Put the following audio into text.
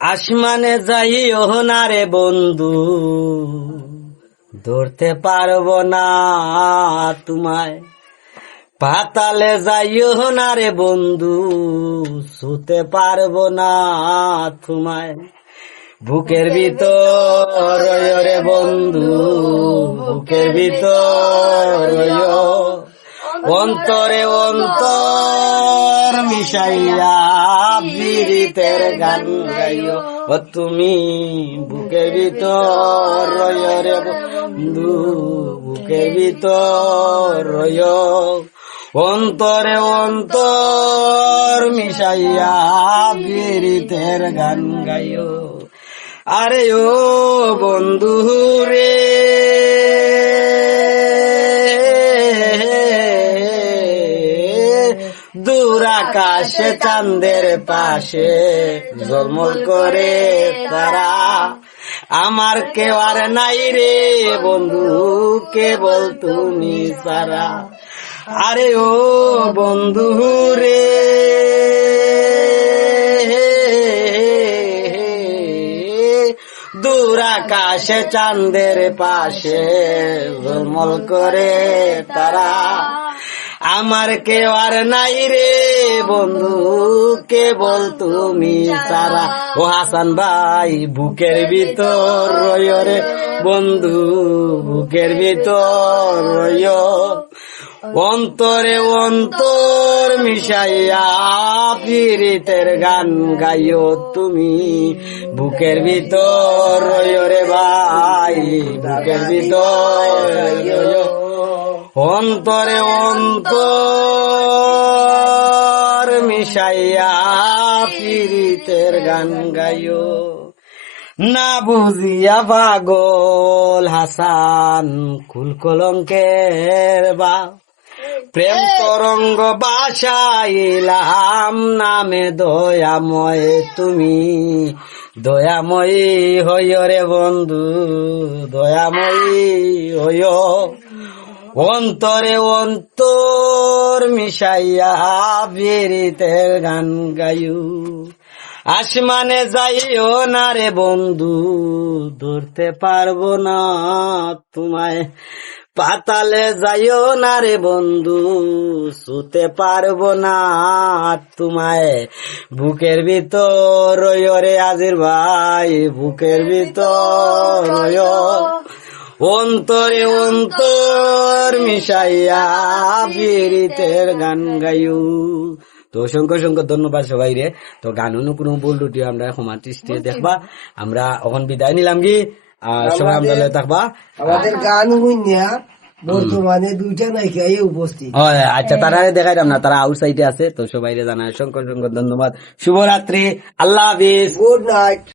আসমানে যাইও না রে বন্ধু, ধরতে পারবো না তোমায়। পাতালে যাইও না রে বন্ধু, ছুতে পারবো না তোমায়। বুকের ভিতর রে বন্ধু, বুকের ভিতর অন্তরে অন্তর মিশাইয়া বিরিতের গান গাইও ও তুমি। বুকের ভিতর রে বন্ধু, বুকের ভিতর অন্তরে অন্তর মিশাইয়া বিরিতের গান গাইও। আরে ও বন্ধু রে, দূর আকাশে চাঁদের পাশে ঝলমল করে তারা, আমার কেউ আর নাই রে বন্ধু, কেবল তুমি ছাড়া। আরে ও বন্ধু রে, দূর আকাশে চাঁদের পাশে ঝলমল করে তারা, আমার কেউ আর নাই রে বন্ধু, কেবল তুমি ছাড়া। ও হাসান ভাই, বুকের ভিতর রে বন্ধু, বুকের ভিতর অন্তরে অন্তর মিশাইয়া পীড়িতের গান গাইও তুমি। বুকের ভিতর রে ভাই, বুকের ভিতর অন্তরে অন্তর মিশাইয়া পীড়িতের গান গাইও। না বুঝিয়া পাগল হাসান কুল কলঙ্কের বা, প্রেম তরঙ্গ বাসাইলাম নামে দয়াময় তুমি। দয়াময়ী হইয় রে বন্ধু, দয়াময়ী হইয় অন্তরে অন্তর মিশাইয়া বিরিতের গান গাইও। আসমানে যাইও না রে বন্ধু, ধরতে পারবো না তোমায়। পাতালে যাইও না রে বন্ধু, ছুতে পারবো না তোমায়। বুকের ভিতর রে আজির ভাই, বুকের ভিতর অন্তরে অন্তর মিশাইয়া বিরিতের গান গাইও। তো অসংখ্য অসংখ্য ধন্যবাদ সবাই রে। তো গান কোনো ভুল টুটি আমরা ক্ষমা দৃষ্টিতে দেখবা। আমরা এখন বিদায় নিলাম কি, সবাই আমাদের থাকবা। আমাদের গান হইনিয়া বর্তমানে 2টা নায়িকা উপস্থিত। আচ্ছা, তারা দেখাইলাম না, তারা আউটসাইডে আছে। তো সবাই জানাই অসংখ্য অসংখ্য ধন্যবাদ। শুভরাত্রি, আল্লাহ হাফিজ, গুড নাইট।